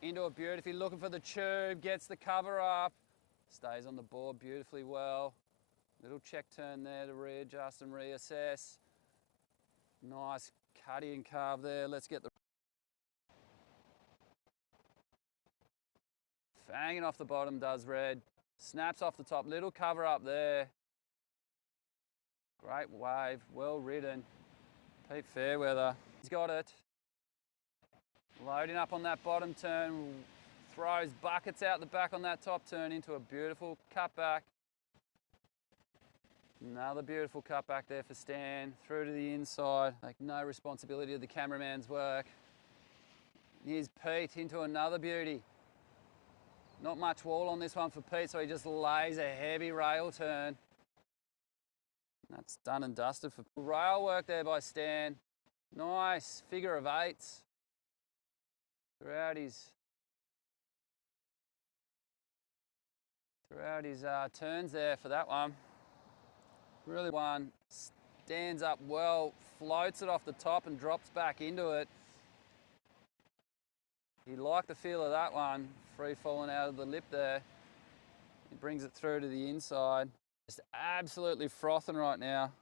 Into it beautifully, looking for the tube, gets the cover up, stays on the board beautifully well. Little check turn there to readjust and reassess. Nice cutty and carve there. Let's get the fanging off the bottom does Red. Snaps off the top, little cover up there. Great wave, well ridden. Phillip Fairweather, he's got it. Loading up on that bottom turn, throws buckets out the back on that top turn into a beautiful cutback. Another beautiful cutback there for Stan, through to the inside. Like no responsibility of the cameraman's work. Here's Pete into another beauty. Not much wall on this one for Pete, so he just lays a heavy rail turn. That's done and dusted for rail work there by Stan. Nice figure of eights throughout his turns there for that one. Really one, stands up well, floats it off the top and drops back into it. He liked the feel of that one, free falling out of the lip there. He brings it through to the inside. Just absolutely frothing right now.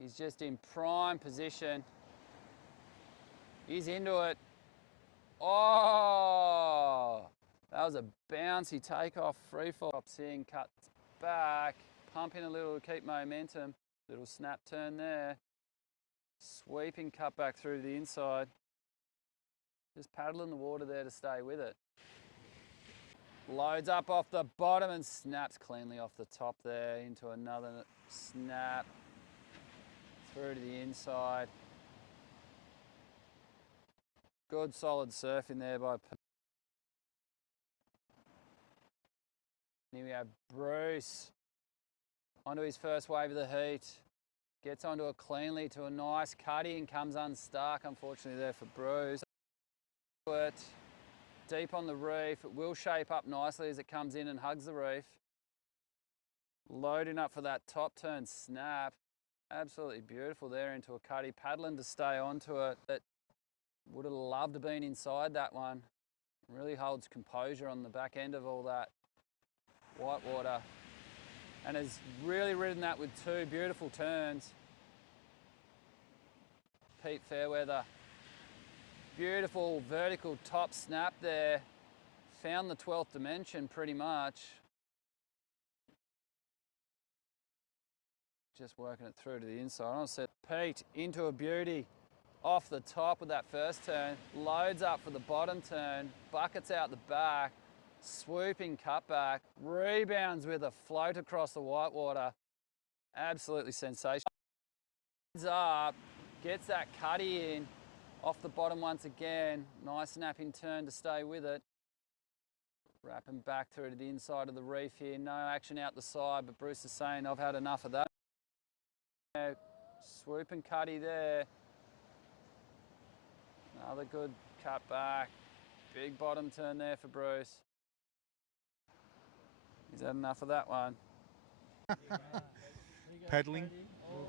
He's just in prime position. He's into it. Oh, that was a bouncy takeoff, free fall. Drops in, cuts back, pumping a little to keep momentum. Little snap turn there. Sweeping cut back through the inside. Just paddling the water there to stay with it. Loads up off the bottom and snaps cleanly off the top there into another snap. Through to the inside. Good solid surfing there by Pete. Here we have Bruce onto his first wave of the heat. Gets onto it cleanly to a nice cutty and comes unstuck, unfortunately there for Bruce. It deep on the reef. It will shape up nicely as it comes in and hugs the reef. Loading up for that top turn snap. Absolutely beautiful there into a cutty. Paddling to stay onto it. That would have loved to have been inside that one. Really holds composure on the back end of all that white water. And has really ridden that with two beautiful turns. Phillip Fairweather. Beautiful vertical top snap there. Found the 12th dimension pretty much. Just working it through to the inside. I want to set Pete into a beauty. Off the top of that first turn. Loads up for the bottom turn. Buckets out the back. Swooping cutback. Rebounds with a float across the whitewater. Absolutely sensational. Up. Gets that cutty in. Off the bottom once again. Nice snapping turn to stay with it. Wrapping back through to the inside of the reef here. No action out the side, but Bruce is saying I've had enough of that. Swooping cutty there. Another good cut back. Big bottom turn there for Bruce. He's had enough of that one. Paddling. Oh,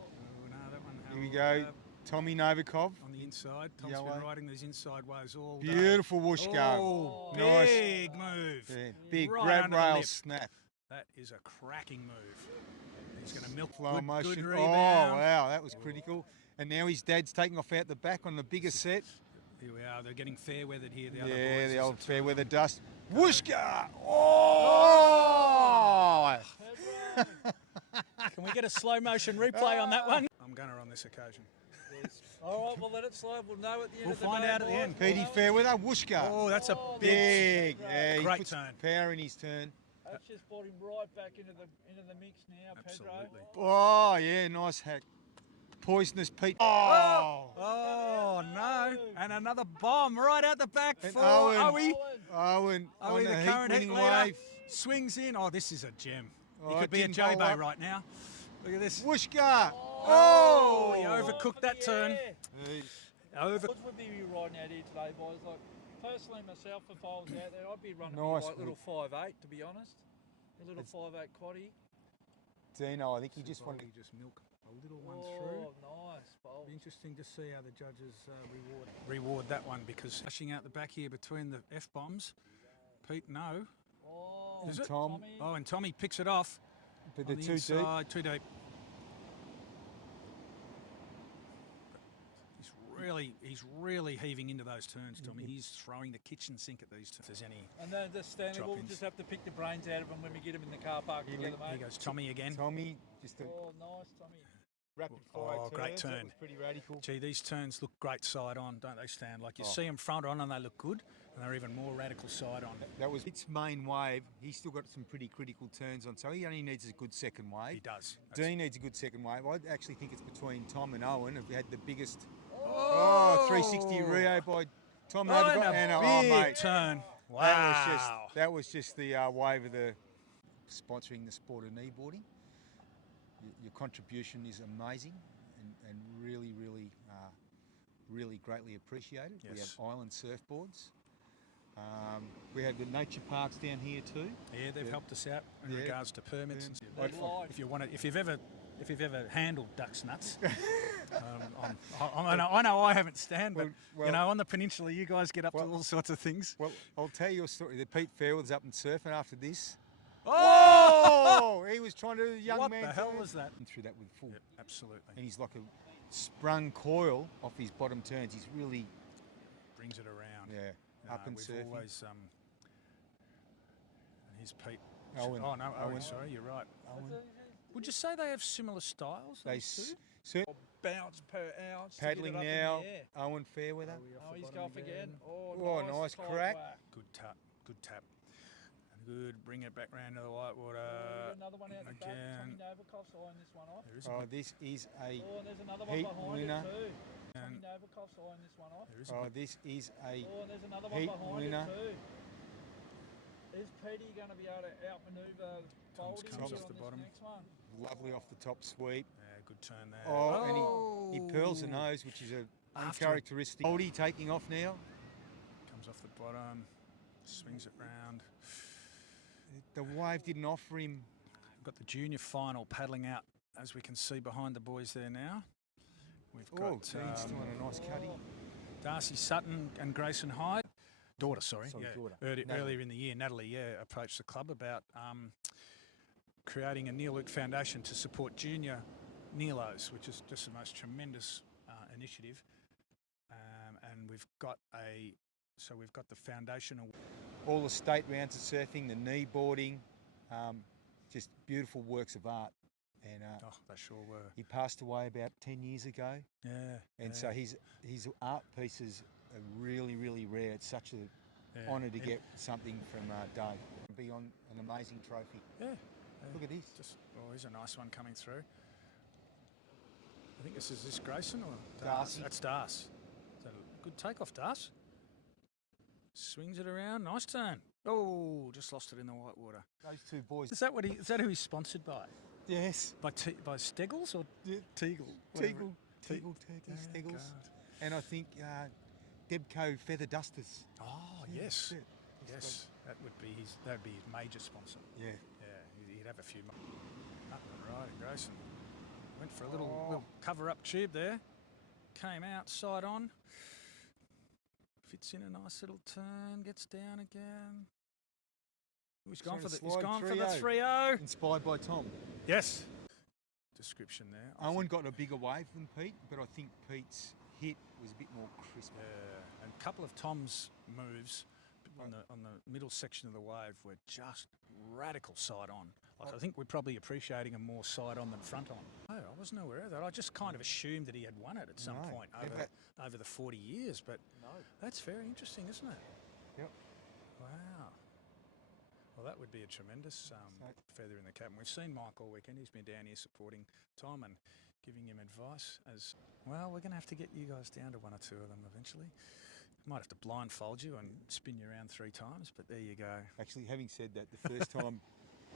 no, that one. Here we go. Tommy Novikov. On the inside. Tom's Yellow. been riding these inside waves all day. Beautiful whoosh go. Oh, nice. big move. Yeah, big Right grab under the rail lip. snap. That is a cracking move. He's going to milk Flow good motion. Oh, rebound. wow, that was critical. And now his dad's taking off out the back on the bigger set. Here we are. They're getting fair weathered here. The other Yeah, boys. the old Fairweather dust. Whoosh go. Oh! Can we get a slow motion replay on that one? I'm gunner on this occasion. All right, we'll let it slide. We'll know at the end We'll of the find day, out at the boys. end. Petey Fairweather, whoosh go. Oh, that's a big. Big. Yeah, he Great puts turn. power in his turn. That's just brought him right back into the mix now, Absolutely. Pedro. Oh, yeah, nice hack. Poisonous Pete. Oh! Oh, no. And another bomb right out the back And for Owen. Owie. Owen on Owie, the the current heat heat-winning leader, wave. swings in. Oh, this is a gem. Oh, He it could be a didn't bowl J-Bay up. right now. Look at this. Whoosh go. Oh, he overcooked that turn. Over. What would be riding out here today, boys? Like, personally, myself, if I was out there, I'd be running Nice. like little 5'8", to be honest. A little It's- 5'8" quaddie. Dino, I think he just wanted Just milk A little one through. Oh, nice bowl. Be interesting to see how the judges reward that one, because flashing out the back here between the F-bombs. Pete, no. Oh, Is it? Tom. Tommy. Oh, and Tommy picks it off. But On they're the too deep. inside, too deep. He's really heaving into those turns, Tommy. He's throwing the kitchen sink at these turns. If there's any. And then the standing, we'll Drop-ins. just have to pick the brains out of them when we get them in the car park together, Here mate. goes Tommy again. Tommy, just a Oh, nice, Tommy. rapid fire Oh, turns. great That turn. was pretty radical. Gee, these turns look great side on, don't they, Stan? Like you Oh. see them front on and they look good, and they're even more radical side on. That was its main wave. He's still got some pretty critical turns on, so he only needs a good second wave. He does. Dean needs a good second wave. I actually think it's between Tom and Owen have had the biggest. Oh, 360 Rio by Tom Oh, Overgot. and a oh, big mate, turn. Wow. that was just the wave of the sponsoring the sport of kneeboarding. Your contribution is amazing and really, really, really greatly appreciated. We have Yes. island surfboards. We have the nature parks down here too. Yeah, they've Yeah. helped us out in Yeah. regards to permits. And I'd They're fi- live. if you've ever handled ducks nuts, I know I haven't, Stan, but Well- you know, on the peninsula, you guys get up to well- all sorts of things. Well, I'll tell you a story. The Pete Fairweather's up and surfing after this. Oh! He was trying to do the young What man. the hell turn. was that? And threw that with full. Yep, absolutely. And he's like a sprung coil off his bottom turns. He's really, Brings it around. yeah, up and we've surfing. always, and here's Pete. Owen. Oh no, Owen. Owen. Sorry, you're right. Owen. Would you say they have similar styles? They those two? surf Bounce per ounce. to paddling get it up now. In the air. Owen Fairweather. Oh, he's off again. Oh, Oh, nice tight crack. whack. Good tap. Good tap. Good. Bring it back round to the whitewater. Oh, another one out the back. again. Tommy Novakov's eyeing this one off. There is a Oh, this is a. Oh, and there's another one Heat behind winner. it too. Tommy And Novakov's eyeing this one off. there is a Oh, good- this is a. Oh, and there's another one Heat behind winner. it too. Is Petey going to be able to outmaneuver Boldy comes here off on the this bottom. next one? Lovely off the top sweep. Yeah, good turn there. Oh, and he pearls the nose, which is a After- uncharacteristic. Boldy taking off now. Comes off the bottom. Swings it round. The wave didn't offer him. We've got the junior final paddling out, as we can see behind the boys there now. We've Oh, got Dean's doing a nice cutty. Darcy Sutton and Grayson Hyde. Daughter, sorry. Sorry, yeah. daughter. Earlier Natalie. in the year, Natalie, approached the club about creating a Neil Luke Foundation to support junior Neelos, which is just the most tremendous initiative. And we've got the foundation. All the state rounds of surfing, the kneeboarding, just beautiful works of art. And Oh, they sure were. he passed away about 10 years ago. Yeah. And yeah, so his art pieces are really, really rare. It's such an yeah. honour to Yeah. get something from Doug. Be on an amazing trophy. Yeah. Look at this. Just, here's a nice one coming through. I think is this Grayson or Darcy. That's Darce. Is that a good takeoff, Darce? Swings it around. Nice turn. Oh, just lost it in the white water. Those two boys. Is that who he's sponsored by? Yes. By Steggles or Teagle? Teagle, Te- Teagle, Yeah, Steggles. God. And I think Debco Feather Dusters. Oh, yes. Yeah. Yes. That'd be his major sponsor. Yeah. Yeah, he'd have a few. Up and right, Grayson. Went for a little cover-up tube there. Came out, side on. Fits in a nice little turn, gets down again. He's gone Trying for to the slide 3-0. 3-0. Inspired by Tom. Yes. Description there. I Owen think- got a bigger wave than Pete, but I think Pete's hit was a bit more crisp. Yeah, and a couple of Tom's moves on the middle section of the wave were just radical side on. Like, I think we're probably appreciating him more side on than front on. Oh, I wasn't aware of that. I just kind of assumed that he had won it at some No, point never. over the 40 years, but that's very interesting, isn't it? Yep. Wow. Well, that would be a tremendous feather in the cap. And we've seen Mike all weekend. He's been down here supporting Tom and giving him advice. As well, we're going to have to get you guys down to one or two of them eventually. Might have to blindfold you and spin you around 3 times, but there you go. Actually, having said that, the first time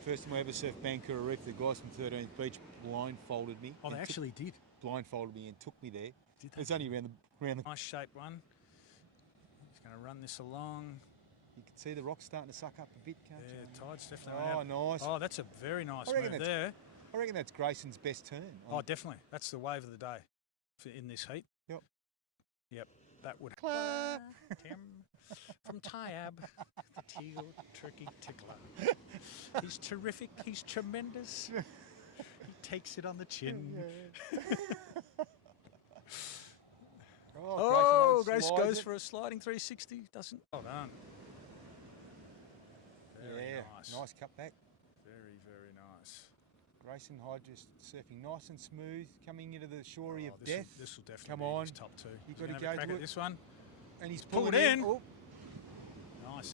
I ever surfed Bankura Reef, the guys from 13th Beach blindfolded me. Oh, they and actually did. blindfolded me and took me there. Did they? It's only around the. Nice shaped one. He's going to run this along. You can see the rocks starting to suck up a bit, can't Yeah, you? tide's definitely Oh, out. nice. Oh, that's a very nice I reckon move that's- there. I reckon that's Grayson's best turn. Oh, definitely. That's the wave of the day in this heat. Yep. Yep. That would. Tim from Tyab, the teal turkey tickler. He's terrific. He's tremendous. He takes it on the chin. Oh, Grace goes for a sliding 360. Doesn't. Well done. Very nice. Nice cut back. Very, very nice. Grayson Hyde just surfing nice and smooth, coming into the shorey of this death. This will definitely Come be on. his top two. You've He's got to gonna have a go crack to at it. this one. And he's Pull pulling it in. Oh,